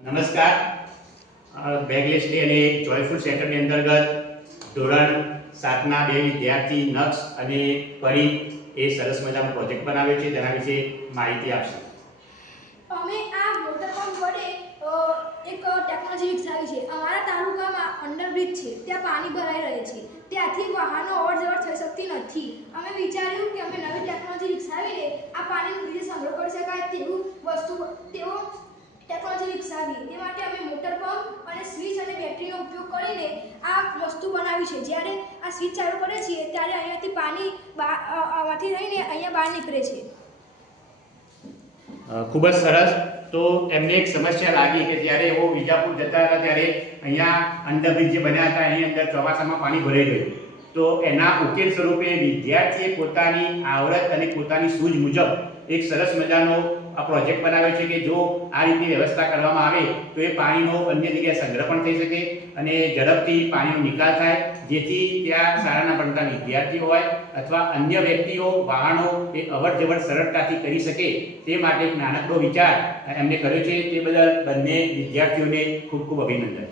નમસ્કાર. Bagless day અને joyful સેન્ટરની અંતર્ગત ધોરણ સાતના બે વિદ્યાર્થી નક્ષ અને પરી એ સરસ મજાનો પ્રોજેક્ટ બનાવ્યો છે. તેના વિશે માહિતી આપશે? અમે આ વોટર પંપ વડે એક ટેકનોલોજી વિકસાવી છે. અમારા તાલુકામાં અંડરબ્રિજ છે. ત્યાં પાણી ભરાઈ રહે છે. ત્યાંથી વાહનો અવર જવર થઈ શકતી નથી. અમે વિચાર્યું કે અમે નવી ટેકનોલોજી વિકસાવીને આ પાણીનો બીજે સંગ્રહ કરી શકાય તેવું વસ્તુ, તેવો વિકસાવી એ માટે અમે મોટર પંપ અને સ્વિચ અને બેટરીનો ઉપયોગ કરીને આ વસ્તુ બનાવી છે. જ્યારે આ સ્વિચ ચાલુ કરે છીએ ત્યારે અહીંયાથી પાણી આમાંથી રહીને અહીંયા બહાર નીકળે છે. ખૂબ જ સરસ. તો એમને એક સમસ્યા લાગી કે જ્યારે એઓ વિજાપુર જતા હતા, ત્યારે અહીંયા અંડરબ્રિજ જે બન્યા હતા, એની અંદર ચોમાસામાં પાણી ભરાઈ ગયું. તો એના ઉકેલ સ્વરૂપે વિદ્યાર્થીએ પોતાની આવડત અને પોતાની સૂઝ મુજબ એક સરસ મજાનો આ પ્રોજેક્ટ બનાવ્યો છે કે જો આ રીતની વ્યવસ્થા કરવામાં આવે, તો એ પાણીનો અન્ય જગ્યાએ સંગ્રહ પણ થઈ શકે અને ઝડપથી પાણીનો નિકાલ થાય, જેથી ત્યાં શાળાના ભણતા વિદ્યાર્થીઓ હોય અથવા અન્ય વ્યક્તિઓ, વાહનો એ અવર સરળતાથી કરી શકે તે માટે એક નાનકડો વિચાર એમને કર્યો છે. તે બદલ બંને વિદ્યાર્થીઓને ખૂબ ખૂબ અભિનંદન.